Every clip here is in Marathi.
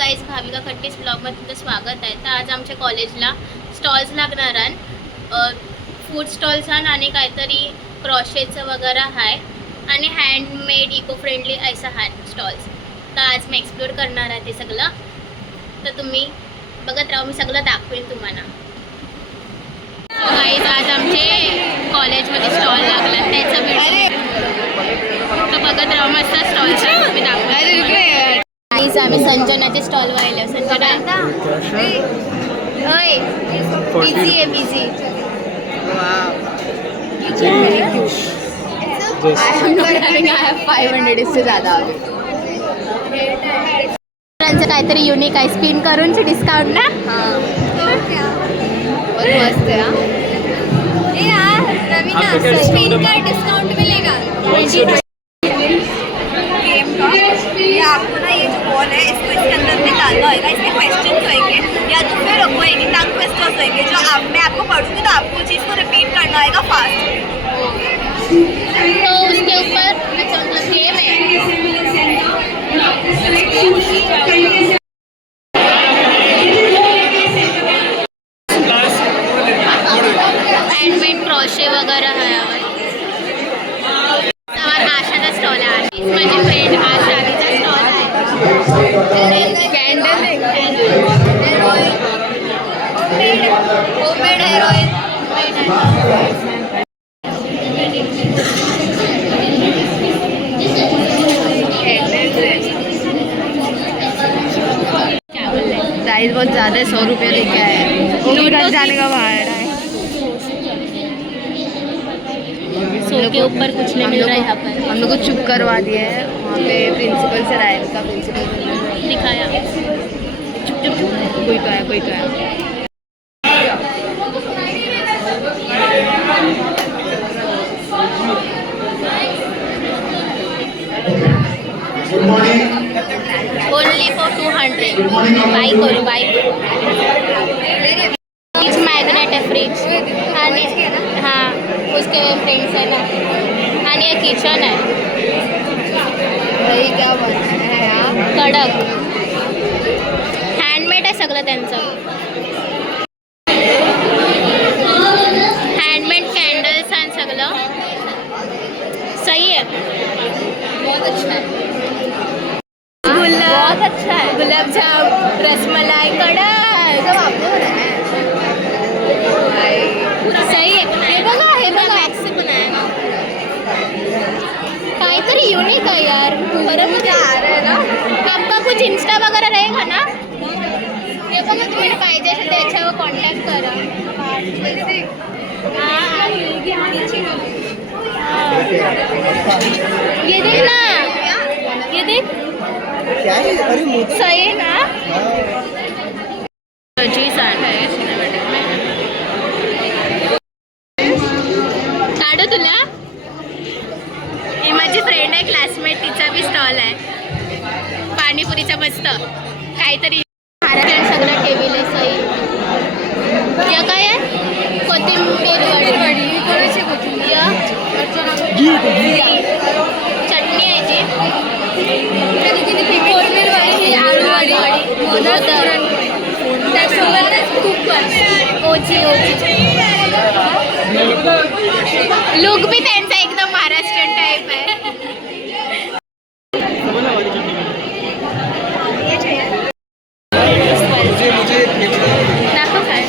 गाईज, भाविका खट्टीस ब्लॉगमध्ये तुमचं स्वागत आहे. तर आज आमच्या कॉलेजला स्टॉल्स लागणार आहेत. फूड स्टॉल्स आणि काहीतरी क्रॉशेचं वगैरे आहे आणि हँडमेड इको फ्रेंडली असं आहे स्टॉल्स. तर आज मी एक्सप्लोर करणार आहे ते सगळं. तर तुम्ही बघत राहा, मी सगळं दाखवेन तुम्हाला. गाईज, आज आमचे कॉलेजमध्ये स्टॉल लागला त्याचा व्हिडिओ तर बघत राहा. मस्त स्टॉल मी दाखवेन. आम्ही संजनाचे स्टॉल वाहिले. संजना ओय बिझी आहे बिझी. काहीतरी युनिक आहे. स्पिन करून डिस्काउंट ना. मस्त है रवीना, स्पिन का डिस्काउंट मिलेगा 20। ये आपको ना ये जो बॉल है इसको इसके अंदर निकालना होगा. इसके क्वेश्चंस होंगे या तो फिर होंगे टंग ट्विस्टर्स होंगे जो मैं आपको पढ़ूंगी तो आपको चीज़ को रिपीट करना होगा फास्ट. तो उसके ऊपर मतलब गेम है. हँडमेड क्रॉशे वगैरह है. और आशाचा स्टॉल आहे. माझी फ्रेंड आशाचा स्टॉल आहे. Candle homemade hair oil. Price बहुत ज़्यादा है, 100 रुपये लेके आए. वो भी घर जाने का भाड़ा है. सो के ऊपर कुछ नहीं मिल रहा है यहाँ पर. हम लोग को चुप करवा दिया है वहाँ पे प्रिंसिपल से. रायल का प्रिंसिपल दिखाया. चुप चुप चुप. कोई तो आया, कोई तो आया. Only for 200. बाय करू बाय. फ्रिज मॅग्नेट आहे फ्रिज. आणि हां उसके फ्रेंड्स आहे ना. आणि एक किचन आहे भाई क्या बनना है यार. कडक. हँडमेड आहे सगळं त्यांचं. हँडमेड कॅन्डल्स आणि सगळं सही आहे. बहुत अच्छा है. बहुत अच्छा है. गुलाबजाम, रसमलाई, कढई सब आपने बनाया है. सही आहे. हे बघा मॅक्सी पण आहे. काहीतरी युनिक आहे यार. बरं क्या आ रहा है ना. आपका कुछ इंस्टा वगैरह रहेगा ना. हे बघा, तुम्हाला पाहिजे असेल त्याच्यावर कॉन्टॅक्ट करा. ये देख ना, ये देख. सही है ना. काढू तुला. ही माझी फ्रेंड आहे, क्लासमेट. तिचा बी स्टॉल आहे पाणीपुरीचा. मस्त काहीतरी सगळं ठेवले. सही. या काय आहे. कोथिंबीर वडी. कोणाची कोथिंबीर. चटणी आहे जी. कोथिंबीर वडी, आलू वडी, मोदक. त्यासोबतच तूप. ओजी लुक भी त्यांचा एकदम महाराष्ट्रीयन टाइप आहे. दाखव काय.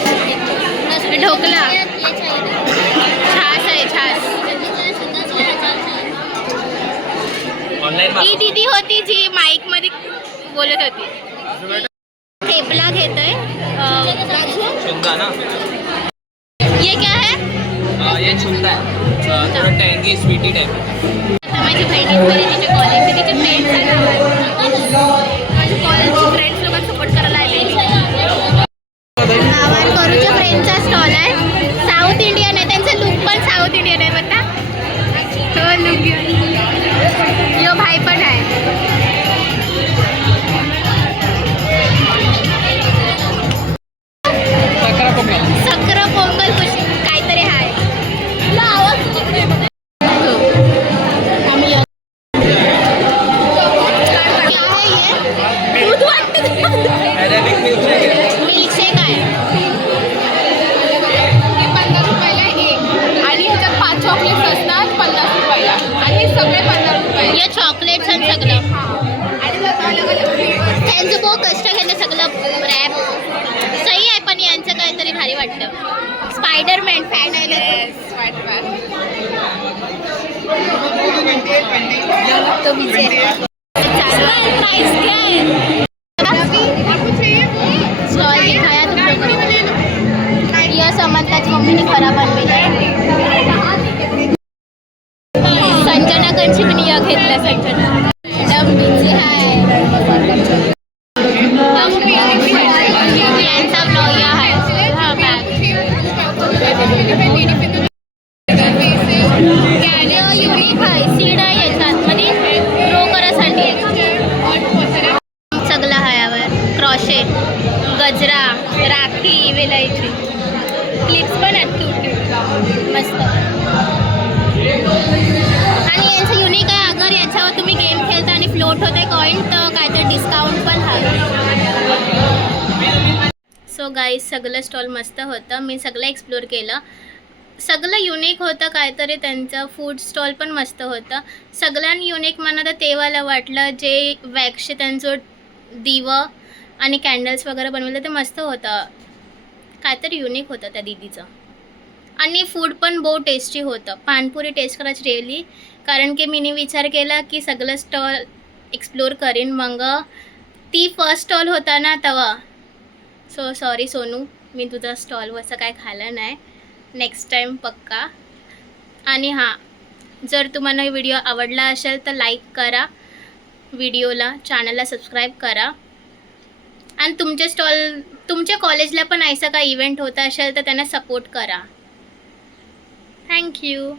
ढोकला. छास आहे छास. ही दीदी होती जी माईक मध्ये बोलत होती. थेपला घेतोय. ये क्या है. ये छुंदा है. थोड़ा टँगी स्वीटी टाइप. आता माझी बहिणी तिच्या कॉलेजचे तिचे फ्रेंड्स माझ्या कॉलेजचे फ्रेंड्स लोकांना सपोर्ट करायला आले. नावान करूच्या फ्रेंडचा स्टॉल आहे. साऊथ इंडियन आहे. त्यांचं लुक पण साऊथ इंडियन आहे. बघा तो लुक. यो भाई पण आहे. सक्र पोंगल कुछ काहीतरी आहे. आम्ही या चॉकलेट्स आणि सगळं त्यांचं खूप कष्ट घेतलं सगळं रॅप सही आहे पण यांचं काहीतरी भारी वाटतं स्पायडरमॅन फॅन आहे तो बिझी आहे स्टॉल दिखाया तुम लोगों को यह समंताची मम्मीने खराब बनवेला संजनाकांची पण या घेतल्या संजना मॅडम बिझी आहे यांचा ब्लॉग या आहे हा बॅग युनिक आहे सीड आहे याच्यात मध्ये ग्रो करासाठी सगळं आहे यावर क्रॉशेट गजरा राखी वेलायची क्लिप्स पण आहेत क्यूट क्यूट मस्त आणि यांचं युनिक आहे अगर याच्यावर तुम्ही गेम खेळता आणि फ्लोट होते कॉईन तर काहीतरी डिस्काउंट पण आहे सो गाईज सगळं स्टॉल मस्त होतं मी सगळं एक्सप्लोर केलं सगळं युनिक होतं काहीतरी त्यांचं फूड स्टॉल पण मस्त होतं सगळ्यांनी युनिक मला तर तेव्हाला वाटलं जे वॅक्सचे त्यांचं दिवं आणि कॅन्डल्स वगैरे बनवलं ते मस्त होतं काहीतरी युनिक होतं त्या दीदीचं आणि फूड पण बहुत टेस्टी होतं पानपुरी टेस्ट करायची रेवली कारण की मी विचार केला की सगळं स्टॉल एक्सप्लोर करीन मग ती फर्स्ट स्टॉल होता ना तेव्हा सो सॉरी सोनू मी तुझा स्टॉलवरचं काय खाल्लं नाही नेक्स्ट टाईम पक्का आणि हां जर तुम्हाला व्हिडिओ आवडला असेल तर लाईक करा व्हिडिओला चॅनलला सबस्क्राईब करा आणि तुमच्या कॉलेजला पण ऐसा काही इव्हेंट होता असेल तर त्यांना सपोर्ट करा थँक्यू